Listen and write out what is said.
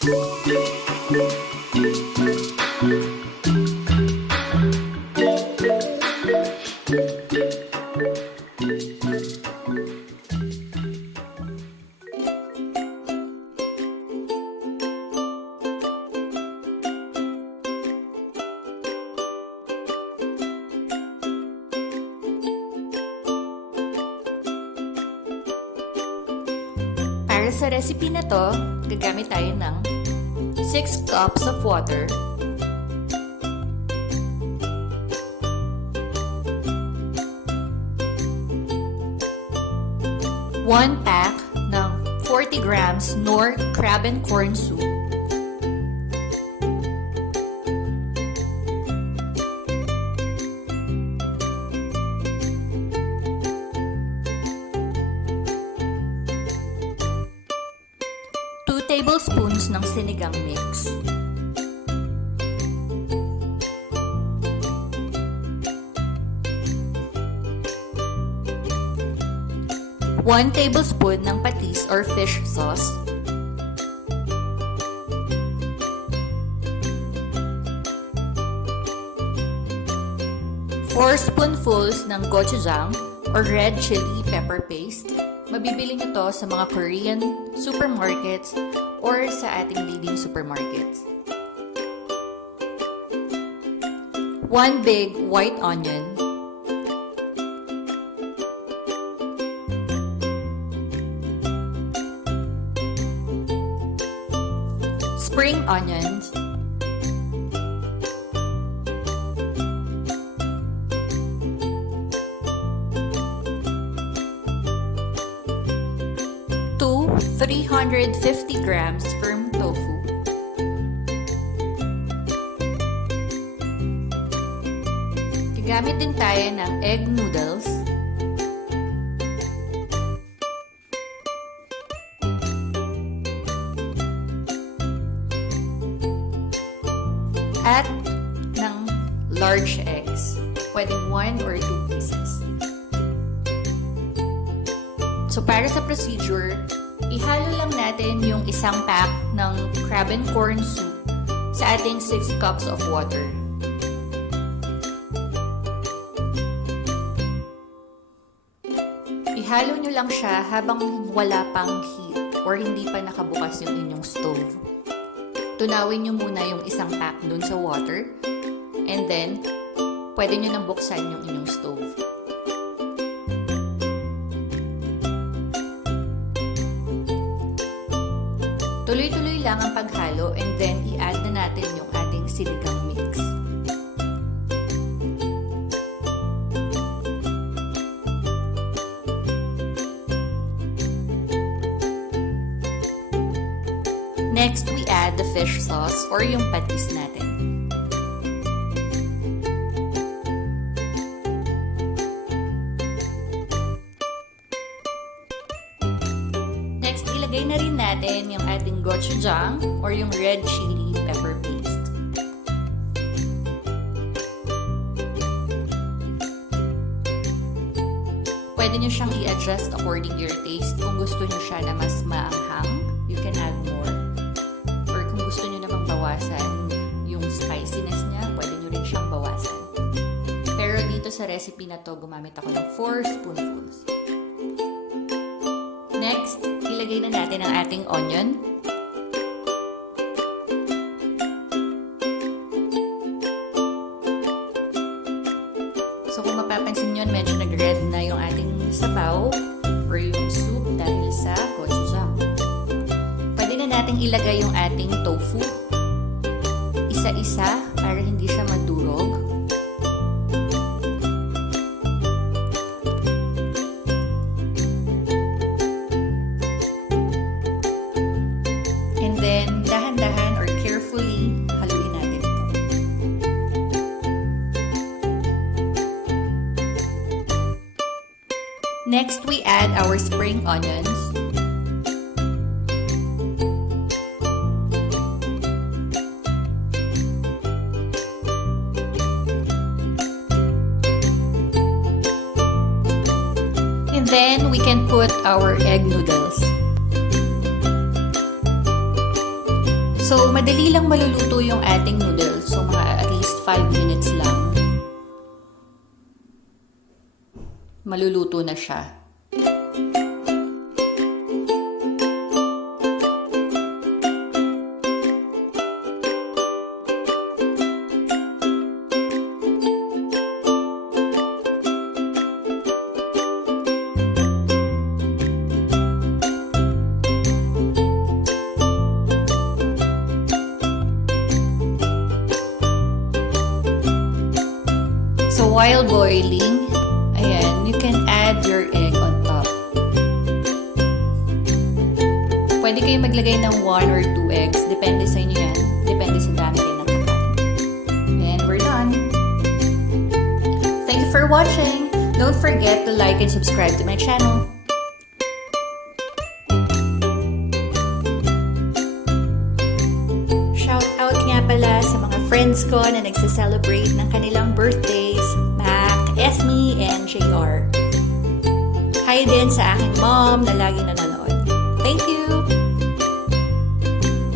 Para sa recipe na to, gagamit tayo ng 6 cups of water, 1 pack ng 40 grams Knorr crab and corn soup, tablespoons ng sinigang mix, 1 tablespoon ng patis or fish sauce, 4 spoonfuls ng gochujang or red chili pepper paste. Mabibili nyo to sa mga Korean supermarkets or sa ating leading supermarkets. 1 big white onion, spring onions, two 350 grams firm tofu, gagamit din tayo ng egg noodles, at ng large eggs, pwedeng 1 or 2 pieces. So para sa procedure, ihalo lang natin yung isang pack ng crab and corn soup sa ating 6 cups of water. Ihalo nyo lang siya habang wala pang heat or hindi pa nakabukas yung inyong stove. Tunawin nyo muna yung isang pack dun sa water and then pwede nyo nang buksan yung inyong stove. Tuloy-tuloy lang ang paghalo and then i-add na natin yung ating sinigang mix. Next, we add the fish sauce or yung patis natin. Next, ilagay na rin natin yung ating gochujang or yung red chili pepper paste. Pwede nyo siyang i-adjust according to your taste. Kung gusto nyo siya na mas maanghang, you can add more. Or kung gusto nyo namang bawasan yung spiciness niya, pwede nyo rin siyang bawasan. Pero dito sa recipe na to, gumamit ako ng 4 spoonfuls. Next, ilagay na natin ang ating onion. So kung mapapansin nyo, medyo nag-red na yung ating sabaw or yung soup dahil sa gochujang. Pwede na natin ilagay yung ating tofu. Isa-isa para hindi siya madurog. And then, dahan-dahan or carefully, haluin natin ito. Next, we add our spring onions. And then, we can put our egg noodles. So, madali lang maluluto yung ating noodles. So, mga at least 5 minutes lang. Maluluto na siya. So, while boiling, ayan, you can add your egg on top. Pwede kayo maglagay ng 1 or 2 eggs. Depende sa inyo yan. Depende sa dami kayo ng kakain. And we're done. Thank you for watching. Don't forget to like and subscribe to my channel. Shout out nga pala sa mga friends ko na nagsa-celebrate ng kanilang birthdays, Mac, Esme, and JR. Hi din sa aking mom na laging nanonood. Thank you!